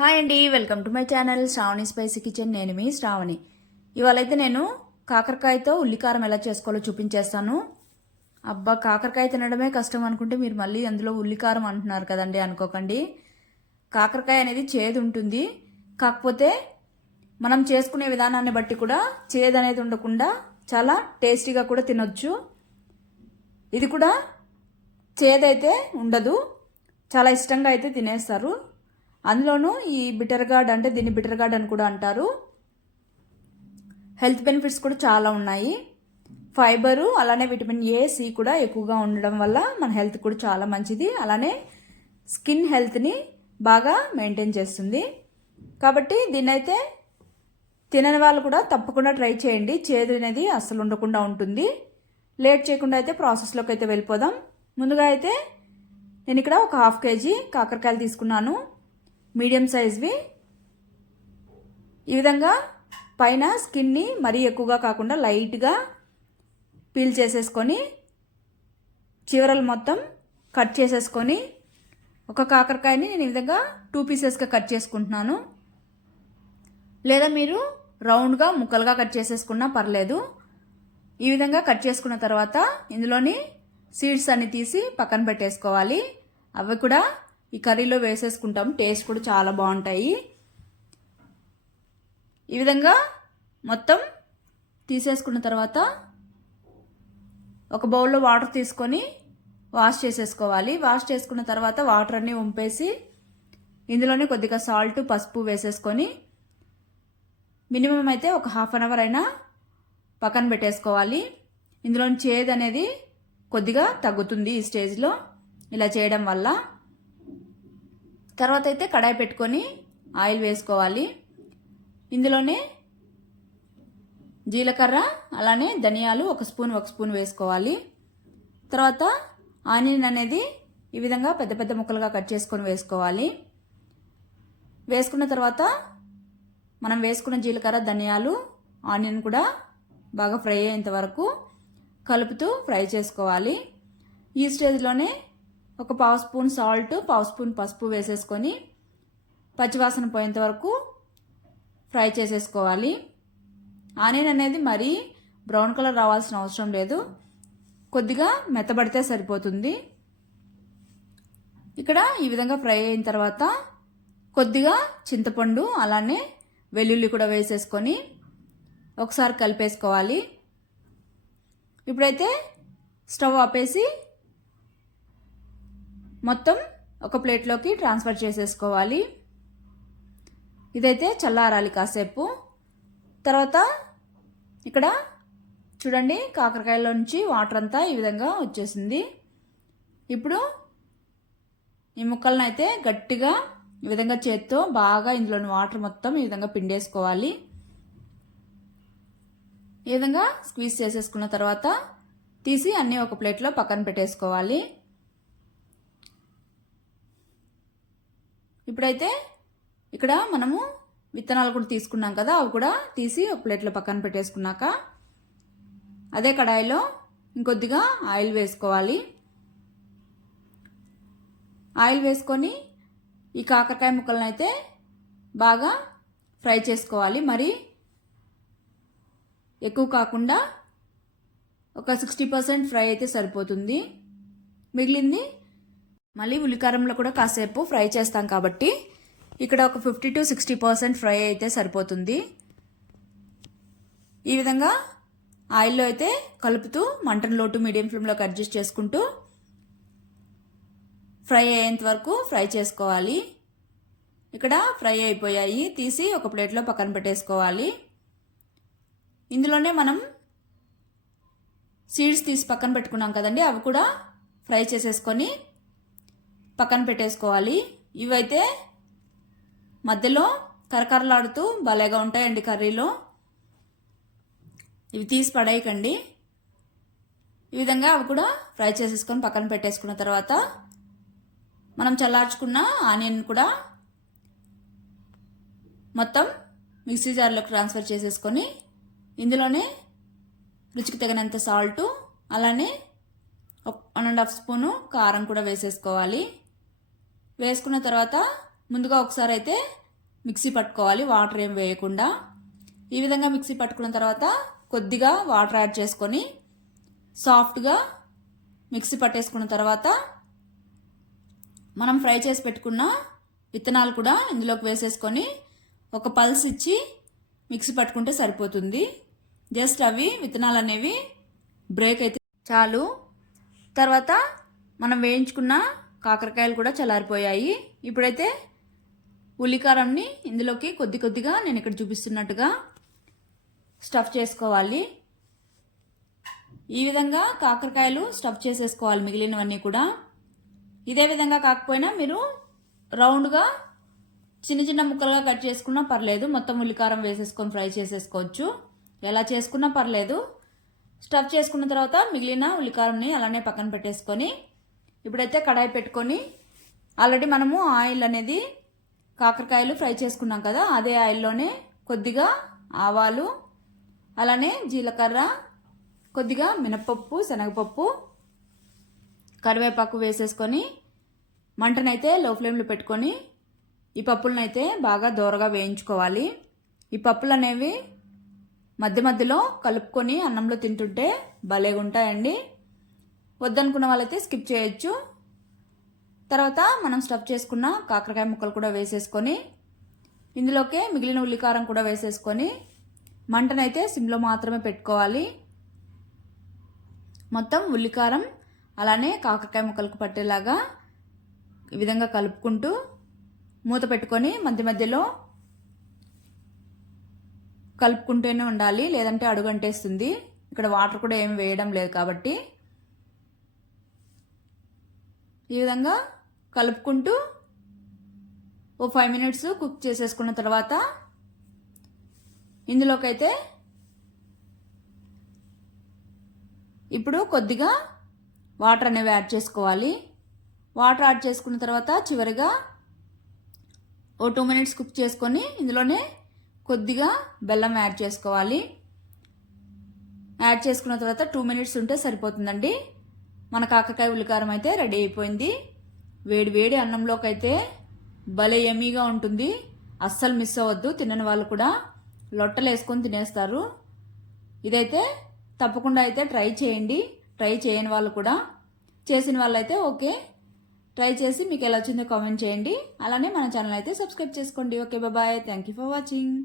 Hi అండి, welcome to my channel Shravani spicy kitchen. నేను మీ శ్రావణి. ఇవాళైతే నేను కాకరకాయతో ఉల్లికారం ఎలా చేసుకోవాలో చూపించేస్తాను. అబ్బా, కాకరకాయ తినడమే కష్టం అనుకుంటే మీరు మళ్ళీ అందులో ఉల్లికారం అంటున్నారు కదండి అనుకోకండి. కాకరకాయ అనేది చేదు ఉంటుంది, కాకపోతే మనం చేసుకునే విధానాన్ని బట్టి కూడా చేదు అనేది ఉండకుండా చాలా టేస్టీగా కూడా తినొచ్చు. ఇది కూడా చేదైతే ఉండదు, చాలా ఇష్టంగా అయితే తినేస్తారు. అందులోనూ ఈ బిటర్ గార్డ్ అంటే దీన్ని బిటర్ గార్డ్ అని కూడా అంటారు. హెల్త్ బెనిఫిట్స్ కూడా చాలా ఉన్నాయి. ఫైబరు అలానే విటమిన్ ఏ, సి కూడా ఎక్కువగా ఉండడం వల్ల మన హెల్త్ కూడా చాలా మంచిది. అలానే స్కిన్ హెల్త్ని బాగా మెయింటైన్ చేస్తుంది. కాబట్టి దీన్నైతే తినని వాళ్ళు కూడా తప్పకుండా ట్రై చేయండి. చేదు అనేది అస్సలు ఉండకుండా ఉంటుంది. లేట్ చేయకుండా అయితే ప్రాసెస్లోకి అయితే వెళ్ళిపోదాం. ముందుగా అయితే నేను ఇక్కడ ఒక 1/2 kg కాకరకాయలు తీసుకున్నాను, మీడియం సైజ్వి. ఈ విధంగా పైన స్కిన్ని మరీ ఎక్కువగా కాకుండా లైట్గా పీల్ చేసేసుకొని చివరలు మొత్తం కట్ చేసేసుకొని ఒక కాకరకాయని నేను ఈ విధంగా 2 పీసెస్గా కట్ చేసుకుంటున్నాను. లేదా మీరు రౌండ్గా ముక్కలుగా కట్ చేసేసుకున్నా పర్లేదు. ఈ విధంగా కట్ చేసుకున్న తర్వాత ఇందులోని సీడ్స్ అన్ని తీసి పక్కన పెట్టేసుకోవాలి. అవి కూడా ఈ కర్రీలో వేసేసుకుంటాం, టేస్ట్ కూడా చాలా బాగుంటాయి. ఈ విధంగా మొత్తం తీసేసుకున్న తర్వాత ఒక బౌల్లో వాటర్ తీసుకొని వాష్ చేసేసుకోవాలి. వాష్ చేసుకున్న తర్వాత వాటర్ అన్నీ వంపేసి ఇందులోనే కొద్దిగా సాల్ట్, పసుపు వేసేసుకొని మినిమం అయితే ఒక 1/2 అవర్ అయినా పక్కన పెట్టేసుకోవాలి. ఇందులో చేదు అనేది కొద్దిగా తగ్గుతుంది ఈ స్టేజ్లో ఇలా చేయడం వల్ల. తర్వాత అయితే కడాయి పెట్టుకొని ఆయిల్ వేసుకోవాలి. ఇందులోనే జీలకర్ర అలానే ధనియాలు ఒక స్పూన్ వేసుకోవాలి. తర్వాత ఆనియన్ అనేది ఈ విధంగా పెద్ద పెద్ద ముక్కలుగా కట్ చేసుకొని వేసుకోవాలి. వేసుకున్న తర్వాత మనం వేసుకున్న జీలకర్ర, ధనియాలు, ఆనియన్ కూడా బాగా ఫ్రై అయ్యేంత వరకు కలుపుతూ ఫ్రై చేసుకోవాలి. ఈ స్టేజ్లోనే ఒక 1/2 స్పూన్ సాల్ట్, 1/2 స్పూన్ పసుపు వేసేసుకొని పచ్చివాసన పోయేంత వరకు ఫ్రై చేసేసుకోవాలి. ఆనియన్ అనేది మరీ బ్రౌన్ కలర్ రావాల్సిన అవసరం లేదు, కొద్దిగా మెత్తబడితే సరిపోతుంది. ఇక్కడ ఈ విధంగా ఫ్రై అయిన తర్వాత కొద్దిగా చింతపండు అలానే వెల్లుల్లి కూడా వేసేసుకొని ఒకసారి కలిపేసుకోవాలి. ఇప్పుడైతే స్టవ్ ఆపేసి మొత్తం ఒక ప్లేట్లోకి ట్రాన్స్ఫర్ చేసేసుకోవాలి. ఇదైతే చల్లారాలి కాసేపు. తర్వాత ఇక్కడ చూడండి, కాకరకాయలో నుంచి వాటర్ అంతా ఈ విధంగా వచ్చేసింది. ఇప్పుడు ఈ ముక్కలను అయితే గట్టిగా ఈ విధంగా చేత్తో బాగా ఇందులోని వాటర్ మొత్తం ఈ విధంగా పిండేసుకోవాలి. ఈ విధంగా స్క్వీజ్ చేసేసుకున్న తర్వాత తీసి అన్నీ ఒక ప్లేట్లో పక్కన పెట్టేసుకోవాలి. ఇప్పుడైతే ఇక్కడ మనము విత్తనాలు కూడా తీసుకున్నాం కదా, అవి కూడా తీసి ఒక ప్లేట్లో పక్కన పెట్టేసుకున్నాక అదే కడాయిలో ఇంకొద్దిగా ఆయిల్ వేసుకోవాలి. ఆయిల్ వేసుకొని ఈ కాకరకాయ ముక్కలను అయితే బాగా ఫ్రై చేసుకోవాలి. మరి ఎక్కువ కాకుండా ఒక 60% ఫ్రై అయితే సరిపోతుంది. మిగిలింది మళ్ళీ ఉల్లికారంలో కూడా కాసేపు ఫ్రై చేస్తాం కాబట్టి ఇక్కడ ఒక 50 to 60% ఫ్రై అయితే సరిపోతుంది. ఈ విధంగా ఆయిల్లో అయితే కలుపుతూ మంటను లో టు మీడియం ఫ్లేమ్లోకి అడ్జస్ట్ చేసుకుంటూ ఫ్రై అయ్యేంత వరకు ఫ్రై చేసుకోవాలి. ఇక్కడ ఫ్రై అయిపోయాయి, తీసి ఒక ప్లేట్లో పక్కన పెట్టేసుకోవాలి. ఇందులోనే మనం సీడ్స్ తీసి పక్కన పెట్టుకున్నాం కదండి, అవి కూడా ఫ్రై చేసేసుకొని పక్కన పెట్టేసుకోవాలి. ఇవైతే మధ్యలో కరకరలాడుతూ భలేగా ఉంటాయండి కర్రీలో. ఇవి తీసి పడేయకండి. ఈ విధంగా అవి కూడా ఫ్రై చేసేసుకొని పక్కన పెట్టేసుకున్న తర్వాత మనం చల్లార్చుకున్న ఆనియన్ కూడా మొత్తం మిక్సీ జార్లోకి ట్రాన్స్ఫర్ చేసేసుకొని ఇందులోనే రుచికి తగినంత సాల్టు అలానే 1.5 స్పూను కారం కూడా వేసేసుకోవాలి. వేసుకున్న తర్వాత ముందుగా ఒకసారి అయితే మిక్సీ పట్టుకోవాలి, వాటర్ ఏం వేయకుండా. ఈ విధంగా మిక్సీ పట్టుకున్న తర్వాత కొద్దిగా వాటర్ యాడ్ చేసుకొని సాఫ్ట్గా మిక్సీ పట్టేసుకున్న తర్వాత మనం ఫ్రై చేసి పెట్టుకున్న విత్తనాలు కూడా ఇందులోకి వేసేసుకొని ఒక పల్స్ ఇచ్చి మిక్సీ పట్టుకుంటే సరిపోతుంది. జస్ట్ అవి విత్తనాలు అనేవి బ్రేక్ అయితే చాలు. తర్వాత మనం వేయించుకున్న కాకరకాయలు కూడా చల్లారిపోయాయి. ఇప్పుడైతే ఉల్లికారంని ఇందులోకి కొద్దిగా నేను ఇక్కడ చూపిస్తున్నట్టుగా స్టఫ్ చేసుకోవాలి. ఈ విధంగా కాకరకాయలు స్టఫ్ చేసేసుకోవాలి మిగిలినవన్నీ కూడా. ఇదే విధంగా కాకపోయినా మీరు రౌండ్గా చిన్న ముక్కలుగా కట్ చేసుకున్నా పర్లేదు, మొత్తం ఉల్లికారం వేసేసుకొని ఫ్రై చేసేసుకోవచ్చు, ఎలా చేసుకున్నా పర్లేదు. స్టఫ్ చేసుకున్న తర్వాత మిగిలిన ఉల్లికారంని అలానే పక్కన పెట్టేసుకొని ఇప్పుడైతే కడాయి పెట్టుకొని ఆల్రెడీ మనము ఆయిల్ అనేది కాకరకాయలు ఫ్రై చేసుకున్నాం కదా, అదే ఆయిల్లోనే కొద్దిగా ఆవాలు, అలానే జీలకర్ర, కొద్దిగా మినపప్పు, శనగపప్పు, కరివేపాకు వేసేసుకొని మంటనైతే లో ఫ్లేమ్లో పెట్టుకొని ఈ పప్పులనైతే బాగా దోరగా వేయించుకోవాలి. ఈ పప్పులు అనేవి మధ్యలో కలుపుకొని అన్నంలో తింటుంటే భలేగా ఉంటాయండి. వద్దనుకున్న వాళ్ళైతే స్కిప్ చేయొచ్చు. తర్వాత మనం స్టఫ్ చేసుకున్న కాకరకాయ ముక్కలు కూడా వేసేసుకొని ఇందులోకే మిగిలిన ఉల్లికారం కూడా వేసేసుకొని మంటనైతే సిమ్లో మాత్రమే పెట్టుకోవాలి. మొత్తం ఉల్లికారం అలానే కాకరకాయ ముక్కలకు పట్టేలాగా ఈ విధంగా కలుపుకుంటూ మూత పెట్టుకొని మధ్యలో కలుపుకుంటూనే ఉండాలి, లేదంటే అడుగంటేస్తుంది. ఇక్కడ వాటర్ కూడా ఏమి వేయడం లేదు కాబట్టి ఈ విధంగా కలుపుకుంటూ ఓ 5 మినిట్స్ కుక్ చేసేసుకున్న తర్వాత ఇందులోకైతే ఇప్పుడు కొద్దిగా వాటర్ అనేవి యాడ్ చేసుకోవాలి. వాటర్ యాడ్ చేసుకున్న తర్వాత చివరిగా ఓ 2 మినిట్స్ కుక్ చేసుకొని ఇందులోనే కొద్దిగా బెల్లం యాడ్ చేసుకోవాలి. యాడ్ చేసుకున్న తర్వాత 2 మినిట్స్ ఉంటే సరిపోతుందండి. మన కాకరకాయ ఉల్లికారం అయితే రెడీ అయిపోయింది. వేడి అన్నంలోకి అయితే భలే యమ్మీగా ఉంటుంది, అస్సలు మిస్ అవ్వద్దు. తినని వాళ్ళు కూడా లొట్టలు వేసుకొని తినేస్తారు. ఇదైతే తప్పకుండా అయితే ట్రై చేయండి. ట్రై చేయని వాళ్ళు కూడా, చేసిన వాళ్ళైతే ఓకే, ట్రై చేసి మీకు ఎలా వచ్చిందో కామెంట్ చేయండి. అలానే మన ఛానల్ అయితే సబ్స్క్రైబ్ చేసుకోండి. Okay, bye, thank you for watching.